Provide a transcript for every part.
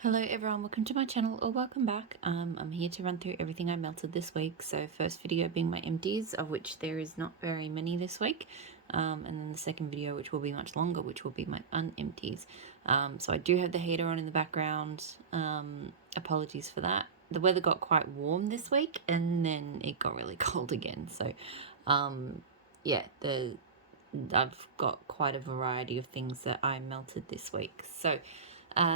Hello everyone, welcome to my channel or welcome back. I'm here to run through everything I melted this week. So first video being my empties, of which there is not very many this week. And then the second video, which will be much longer, which will be my unempties. So I do have the heater on in the background. Apologies for that. The weather got quite warm this week and then it got really cold again. So yeah, I've got quite a variety of things that I melted this week. So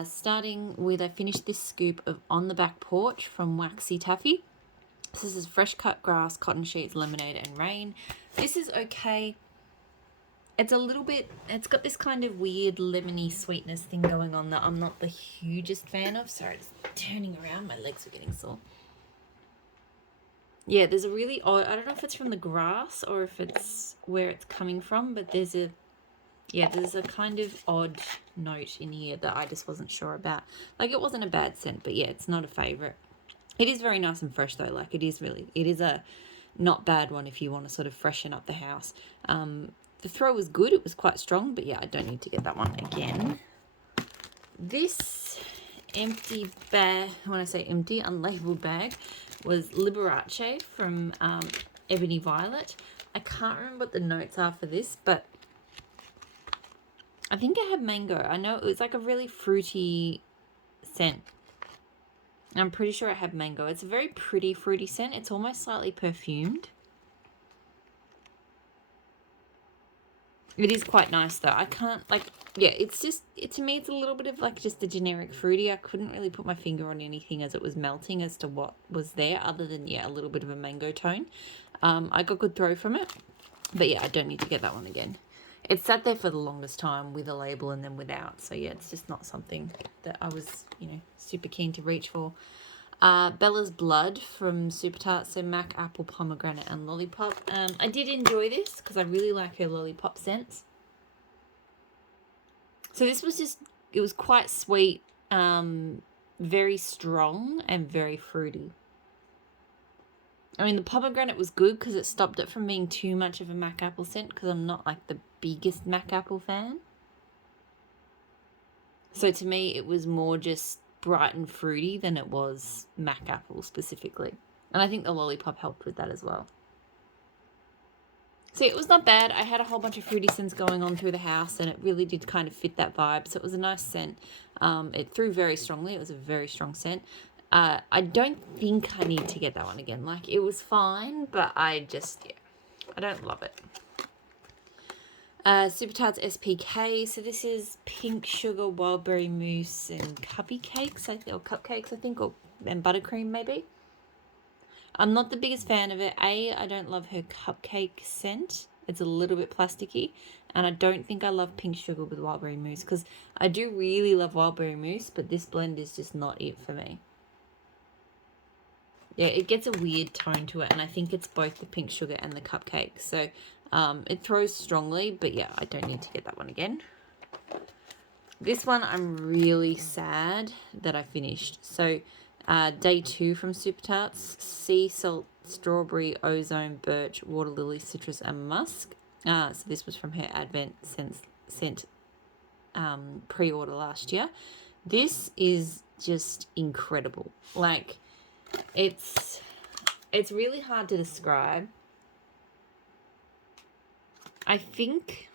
starting with, I finished this scoop of On the Back Porch from Waxy Taffy. This is fresh cut grass, cotton sheets, lemonade, and rain. This is okay. It's a little bit, it's got this kind of weird lemony sweetness thing going on that I'm not the hugest fan of. Sorry, just turning around, my legs are getting sore. Yeah, there's a really odd, I don't know if it's from the grass or if it's where it's coming from, but there's a kind of odd note in here that I just wasn't sure about. Like, it wasn't a bad scent, but yeah, it's not a favorite. It is very nice and fresh though. Like, it is a not bad one if you want to sort of freshen up the house. The throw was good. It was quite strong, but yeah, I don't need to get that one again. This empty bag, when I say empty, unlabeled bag, was Liberace from Ebony Violet. I can't remember what the notes are for this, but I think it had mango. I know it was like a really fruity scent. I'm pretty sure it had mango. It's a very pretty fruity scent. It's almost slightly perfumed. It is quite nice though. I can't, like, yeah, it's just, to me, it's a little bit of like just a generic fruity. I couldn't really put my finger on anything as it was melting as to what was there other than, yeah, a little bit of a mango tone. I got good throw from it, but yeah, I don't need to get that one again. It sat there for the longest time with a label and then without. So yeah, it's just not something that I was, super keen to reach for. Bella's Blood from Super Tart. So Mac, Apple, Pomegranate and Lollipop. I did enjoy this because I really like her Lollipop scents. So this was just, it was quite sweet, very strong and very fruity. I mean, the pomegranate was good because it stopped it from being too much of a Mac Apple scent because I'm not like the biggest Mac Apple fan. So to me, it was more just bright and fruity than it was Mac Apple specifically. And I think the Lollipop helped with that as well. So it was not bad. I had a whole bunch of fruity scents going on through the house and it really did kind of fit that vibe. So it was a nice scent. It threw very strongly. It was a very strong scent. I don't think I need to get that one again. Like, it was fine, but I don't love it. Super Tarts SPK. So this is pink sugar, wildberry mousse, and cupcakes, I think, and buttercream maybe. I'm not the biggest fan of it. I don't love her cupcake scent. It's a little bit plasticky. And I don't think I love pink sugar with wildberry mousse because I do really love wildberry mousse, but this blend is just not it for me. Yeah, it gets a weird tone to it, and I think it's both the pink sugar and the cupcake. So it throws strongly, but yeah, I don't need to get that one again. This one, I'm really sad that I finished. So day 2 from Super Tarts: sea salt, strawberry, ozone, birch, water lily, citrus, and musk. So this was from her Advent scent pre-order last year. This is just incredible. Like, it's really hard to describe. I think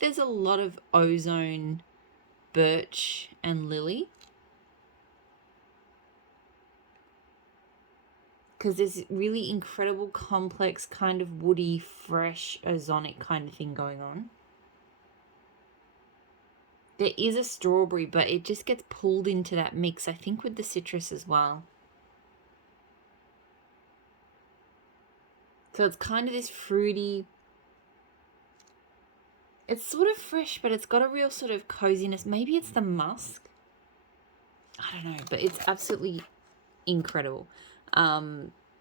there's a lot of ozone, birch, and lily. Because there's really incredible, complex, kind of woody, fresh, ozonic kind of thing going on. There is a strawberry, but it just gets pulled into that mix, I think, with the citrus as well. So it's kind of this fruity, it's sort of fresh, but it's got a real sort of coziness. Maybe it's the musk. I don't know, but it's absolutely incredible.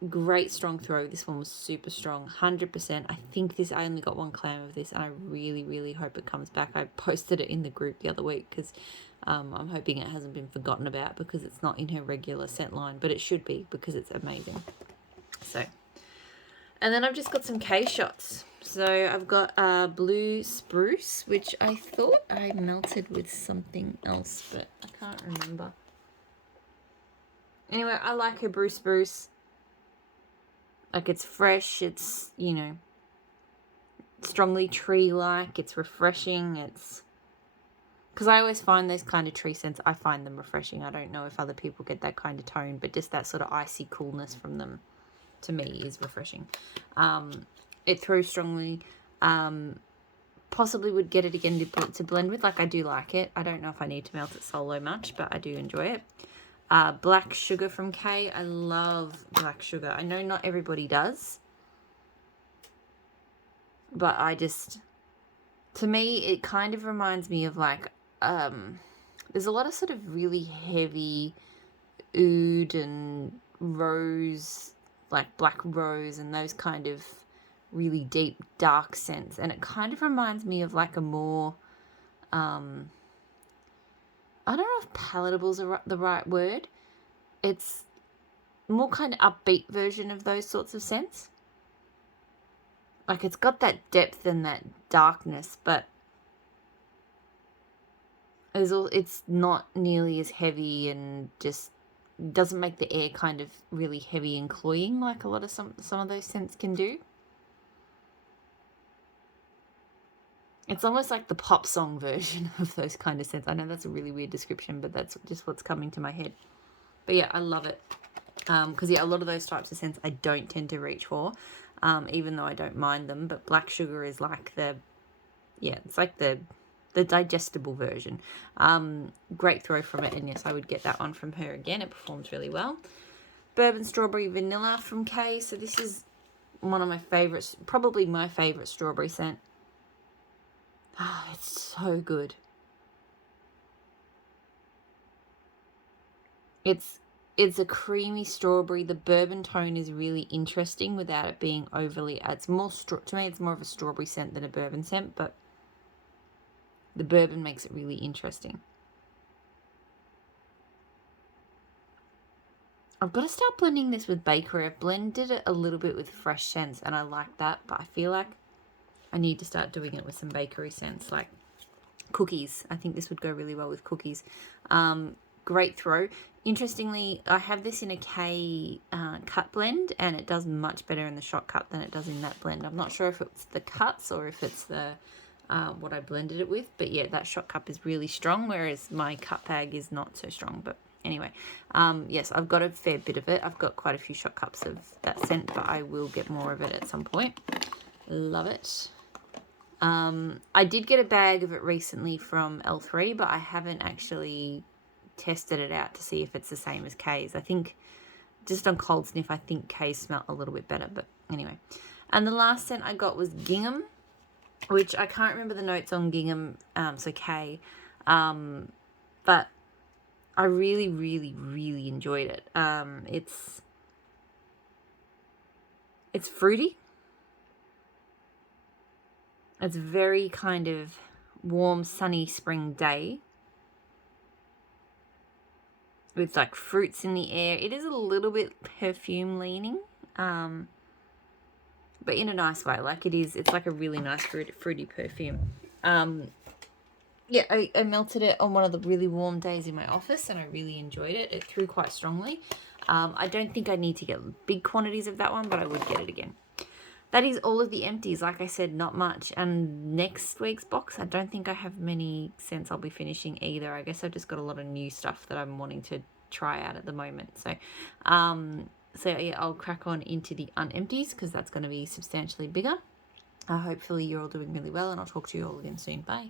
Great strong throw. This one was super strong, 100%. I think I only got one clam of this, and I really, really hope it comes back. I posted it in the group the other week because I'm hoping it hasn't been forgotten about because it's not in her regular scent line, but it should be because it's amazing. So, and then I've just got some K shots. So I've got blue spruce, which I thought I melted with something else, but I can't remember. Anyway, I like her blue spruce. Like, it's fresh, it's, you know, strongly tree-like, it's refreshing, it's... Because I always find those kind of tree scents, I find them refreshing. I don't know if other people get that kind of tone, but just that sort of icy coolness from them, to me, is refreshing. It throws strongly. Possibly would get it again to blend with. Like, I do like it. I don't know if I need to melt it solo much, but I do enjoy it. Black sugar from Kay. I love black sugar. I know not everybody does, but I just... To me, it kind of reminds me of, like, there's a lot of sort of really heavy oud and rose, like black rose and those kind of really deep, dark scents. And it kind of reminds me of, like, a more, I don't know if palatable's the right word. It's more kind of upbeat version of those sorts of scents. Like, it's got that depth and that darkness, but it's not nearly as heavy and just doesn't make the air kind of really heavy and cloying like a lot of some of those scents can do. It's almost like the pop song version of those kind of scents. I know that's a really weird description, but that's just what's coming to my head. But yeah, I love it. Because yeah, a lot of those types of scents I don't tend to reach for, even though I don't mind them. But black sugar is like it's like the digestible version. Great throw from it, and yes, I would get that one from her again. It performs really well. Bourbon strawberry vanilla from Kay. So this is one of my favorites, probably my favorite strawberry scent. Ah, it's so good. It's a creamy strawberry. The bourbon tone is really interesting without it being overly... It's more to me, it's more of a strawberry scent than a bourbon scent, but the bourbon makes it really interesting. I've got to start blending this with bakery. I've blended it a little bit with fresh scents, and I like that, but I feel like I need to start doing it with some bakery scents, like cookies. I think this would go really well with cookies. Great throw. Interestingly, I have this in a K cut blend, and it does much better in the shot cut than it does in that blend. I'm not sure if it's the cuts or if it's the what I blended it with, but yeah, that shot cup is really strong, whereas my cut bag is not so strong. But anyway, yes, I've got a fair bit of it. I've got quite a few shot cups of that scent, but I will get more of it at some point. Love it. I did get a bag of it recently from L3, but I haven't actually tested it out to see if it's the same as K's. I think just on cold sniff, I think K's smell a little bit better, but anyway. And the last scent I got was Gingham, which I can't remember the notes on Gingham, so K, but I really, really, really enjoyed it. It's fruity. It's very kind of warm, sunny spring day with like fruits in the air. It is a little bit perfume leaning, but in a nice way. Like it's like a really nice fruity perfume. Yeah, I melted it on one of the really warm days in my office, and I really enjoyed it. It threw quite strongly. I don't think I need to get big quantities of that one, but I would get it again. That is all of the empties. Like I said, not much. And next week's box, I don't think I have many scents I'll be finishing either. I guess I've just got a lot of new stuff that I'm wanting to try out at the moment. So, yeah, I'll crack on into the unempties because that's going to be substantially bigger. Hopefully you're all doing really well, and I'll talk to you all again soon. Bye.